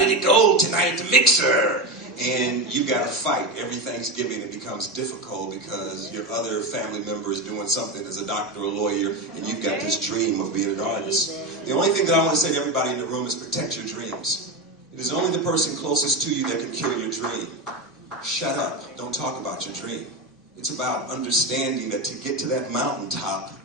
did it go tonight at the mixer? And you got to fight. Every Thanksgiving it becomes difficult because your other family member is doing something as a doctor or lawyer, and you've got this dream of being an artist. The only thing that I want to say to everybody in the room is protect your dreams. It is only the person closest to you that can kill your dream. Shut up. Don't talk about your dream. It's about understanding that to get to that mountaintop,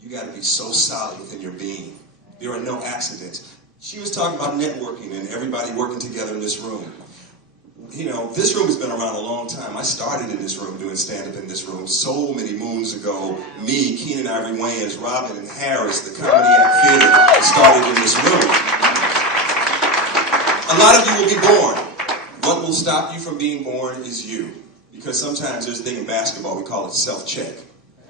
you got to be so solid within your being. There are no accidents. She was talking about networking and everybody working together in this room. You know, this room has been around a long time. I started in this room doing stand-up in this room so many moons ago. Me, Keenan Ivory Wayans, Robin and Harris, the Comedy Act Theater started in this room. A lot of you will be born. What will stop you from being born is you. Because sometimes there's a thing in basketball, we call it self-check.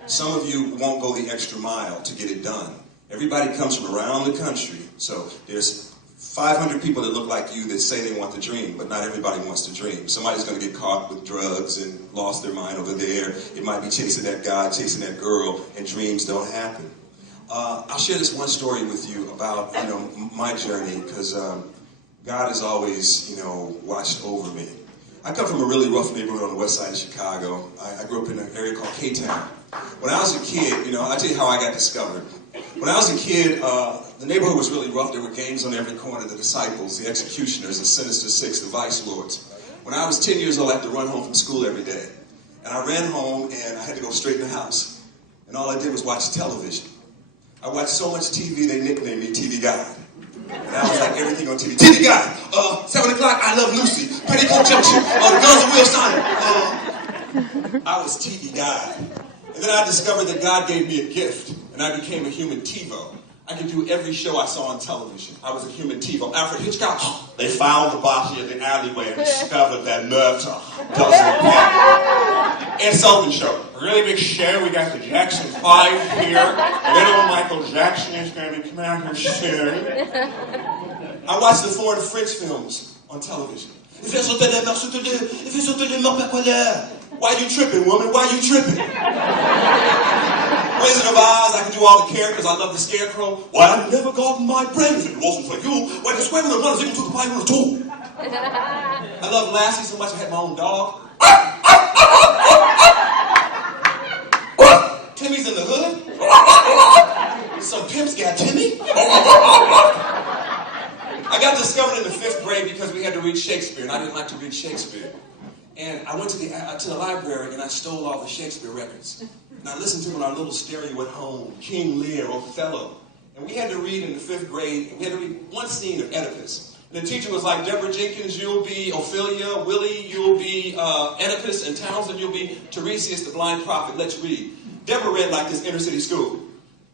Some of you won't go the extra mile to get it done. Everybody comes from around the country. So there's 500 people that look like you that say they want the dream, but not everybody wants to dream. Somebody's going to get caught with drugs and lost their mind over there. It might be chasing that guy, chasing that girl, and dreams don't happen. I'll share this one story with you about, my journey, because God has always, watched over me. I come from a really rough neighborhood on the west side of Chicago. I grew up in an area called K-Town. When I was a kid, I'll tell you how I got discovered. When I was a kid, the neighborhood was really rough. There were gangs on every corner, the Disciples, the Executioners, the Sinister Six, the Vice Lords. When I was 10 years old, I had to run home from school every day. And I ran home, and I had to go straight in the house. And all I did was watch television. I watched so much TV, they nicknamed me TV Guy. And I was like everything on TV. TV Guy, 7 o'clock, I Love Lucy, Petticoat Junction, the Guns of Will Sonic. I was TV Guy. And then I discovered that God gave me a gift, and I became a human TiVo. I could do every show I saw on television. I was a human TiVo. Alfred Hitchcock, they found the body in the alleyway and discovered that murder doesn't count. Ed Sullivan Show, a really big show. We got the Jackson 5 here. Little Michael Jackson is going to be coming out here soon. I watched the foreign French films on television. Why you tripping, woman? Why you tripping? Wizard of Oz, I can do all the characters. I love the Scarecrow. Why, I've never gotten my brains if it wasn't for you. Why, the square root of 1 is equal to the pi root of 2. I love Lassie so much I had my own dog. Timmy's in the hood. Some pimps got Timmy. I got discovered in the 5th grade because we had to read Shakespeare, and I didn't like to read Shakespeare. And I went to the library and I stole all the Shakespeare records. And I listened to them on our little stereo at home, King Lear, Othello. And we had to read in the 5th grade, we had to read one scene of Oedipus. And the teacher was like, Deborah Jenkins, you'll be Ophelia. Willie, you'll be Oedipus. And Townsend, you'll be Tiresias, the blind prophet. Let's read. Deborah read like this inner city school.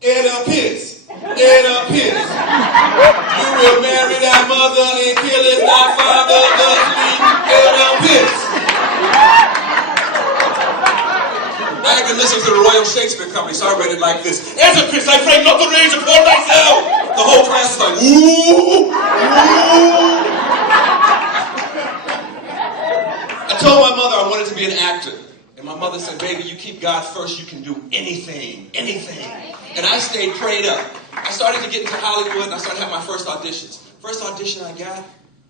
Oedipus, Oedipus, you will marry thy mother and kill thy father, Oedipus. I had been listening to the Royal Shakespeare Company, so I read it like this. Oedipus, I pray not the rage upon myself. The whole class was like, ooh, ooh. I told my mother I wanted to be an actor. And my mother said, baby, you keep God first, you can do anything, anything. And I stayed prayed up. I started to get into Hollywood, and I started having my first auditions. First audition I got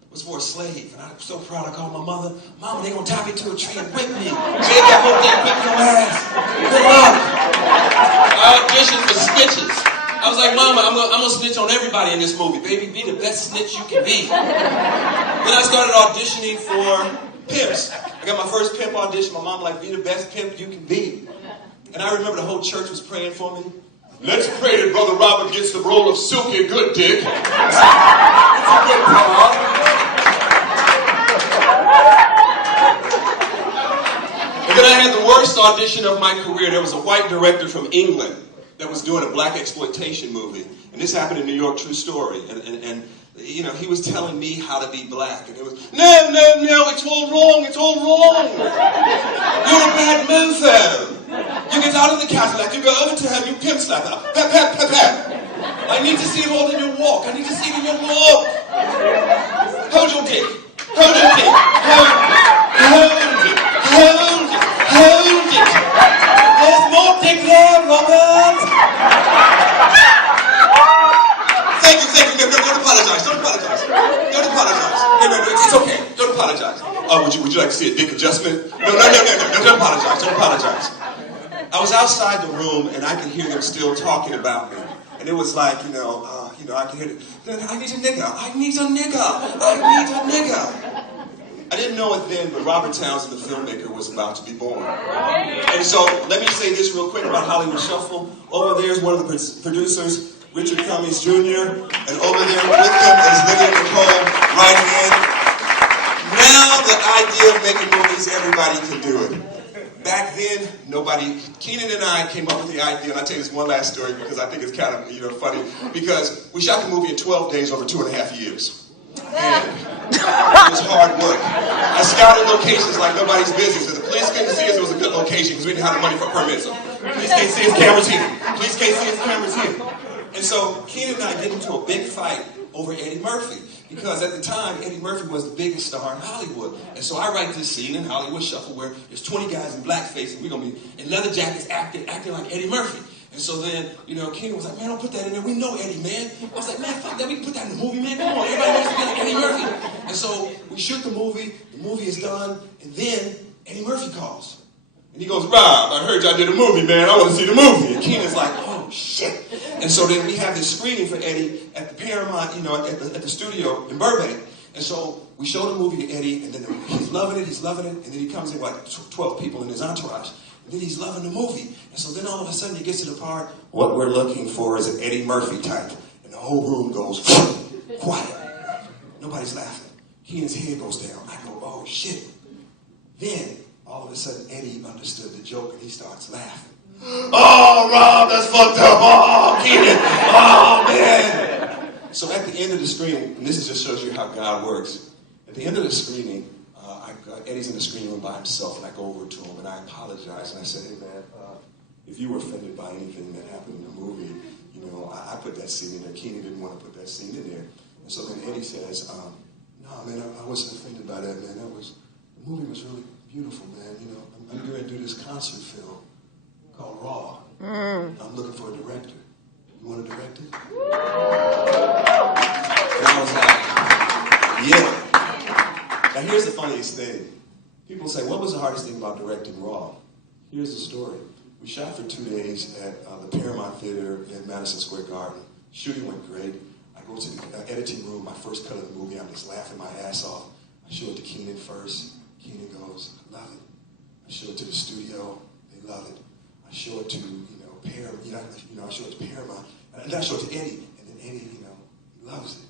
was for a slave. And I was so proud. I called my mother, Mama, they're going to tie me to a tree and whip me. Make that whole thing, whip your ass. Good luck. I auditioned for snitches. I was like, Mama, I'm going to snitch on everybody in this movie. Baby, be the best snitch you can be. Then I started auditioning for pimps. I got my first pimp audition. My mom like, be the best pimp you can be. And I remember the whole church was praying for me. Let's pray that Brother Robert gets the role of Silky Good Dick. It's a good part. And then I had the worst audition of my career. There was a white director from England that was doing a black exploitation movie. And this happened in New York, true story. And he was telling me how to be black. And it was, no, it's all wrong, it's all wrong. You're a bad mofo. You get out of the Cadillac, you go over to him, you pimp slap her. Pat, pat, pat, pat. I need to see it all in your walk. I need to see it in your walk. Hold your dick. Hold your dick. Hold it. Hold it. Hold it. There's more dick there, Robert. Thank you. Don't apologize. Don't apologize. Would you like to see a dick adjustment? No, don't apologize. I was outside the room, and I could hear them still talking about me. And it was like, I could hear it. I need a nigga. I didn't know it then, but Robert Townsend, the filmmaker, was about to be born. And so, let me say this real quick about Hollywood Shuffle. Over there is one of the producers, Richard Cummings Jr., and over there with him is Lydia Nicole, right hand. Now the idea of making movies, everybody can do it. Back then, nobody. Keenan and I came up with the idea, and I'll tell you this one last story because I think it's kind of funny. Because we shot the movie in 12 days over 2.5 years. And it was hard work. I scouted locations like nobody's business. If the police couldn't see us, it was a good location because we didn't have the money for permits. So, police can't see us, cameras here. Police can't see us, cameras here. And so Keenan and I get into a big fight over Eddie Murphy. Because at the time, Eddie Murphy was the biggest star in Hollywood. And so I write this scene in Hollywood Shuffle where there's 20 guys in blackface and we're going to be in leather jackets acting like Eddie Murphy. And so then, Keenan was like, man, don't put that in there. We know Eddie, man. I was like, man, fuck that. We can put that in the movie, man. Come on, everybody wants to be like Eddie Murphy. And so we shoot the movie is done, and then Eddie Murphy calls. And he goes, Rob, I heard y'all did a movie, man. I want to see the movie. And Keenan's like, oh, shit. And so then we have this screening for Eddie at the Paramount, at the studio in Burbank. And so we show the movie to Eddie, and then he's loving it, and then he comes in with like 12 people in his entourage. And then he's loving the movie. And so then all of a sudden he gets to the part, what we're looking for is an Eddie Murphy type. And the whole room goes quiet. Nobody's laughing. Keenan's head goes down. I go, oh, shit. Then, all of a sudden, Eddie understood the joke and he starts laughing. Oh, Rob, that's fucked up. Oh, Keenan. Oh, man. So at the end of the screening, and this just shows you how God works. At the end of the screening, Eddie's in the screening room by himself, and I go over to him and I apologize. And I said, hey, man, if you were offended by anything that happened in the movie, I put that scene in there. Keenan didn't want to put that scene in there. And so then Eddie says, no, man, I wasn't offended by that, man. The movie was really beautiful, man. I'm going to do this concert film called Raw. I'm looking for a director. You want to direct it? And I was like, yeah. Now here's the funniest thing. People say, what was the hardest thing about directing Raw? Here's the story. We shot for 2 days at the Paramount Theater in Madison Square Garden. Shooting went great. I go to the editing room, my first cut of the movie, I'm just laughing my ass off. I show it to Keenan first. Keenan goes, I love it. I show it to the studio, they love it. I show it to, Paramount, I show it to Paramount, and then I show it to Eddie, and then Eddie, he loves it.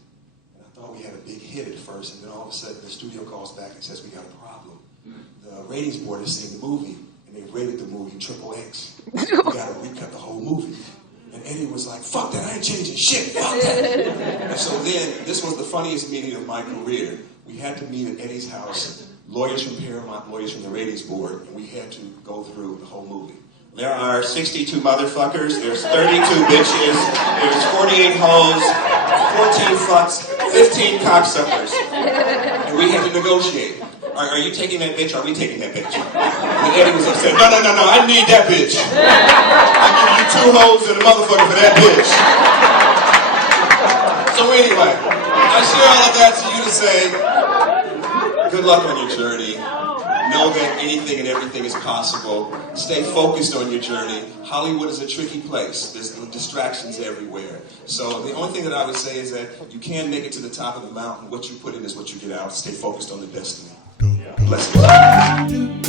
And I thought we had a big hit at first, and then all of a sudden the studio calls back and says we got a problem. The ratings board has seen the movie, and they rated the movie XXX. We got to recut the whole movie. And Eddie was like, fuck that, I ain't changing shit, fuck that. And so then, this was the funniest meeting of my career. We had to meet at Eddie's house, lawyers from Paramount, lawyers from the ratings board, and we had to go through the whole movie. There are 62 motherfuckers, there's 32 bitches, there's 48 hoes, 14 fucks, 15 cocksuckers. And we had to negotiate. Are you taking that bitch? Are we taking that bitch? And Eddie was upset. No, I need that bitch. I give you 2 hoes and a motherfucker for that bitch. So anyway, I share all of that to you to say, good luck on your journey. Know that anything and everything is possible. Stay focused on your journey. Hollywood is a tricky place. There's distractions everywhere. So the only thing that I would say is that you can make it to the top of the mountain. What you put in is what you get out. Stay focused on the destiny. Blessings.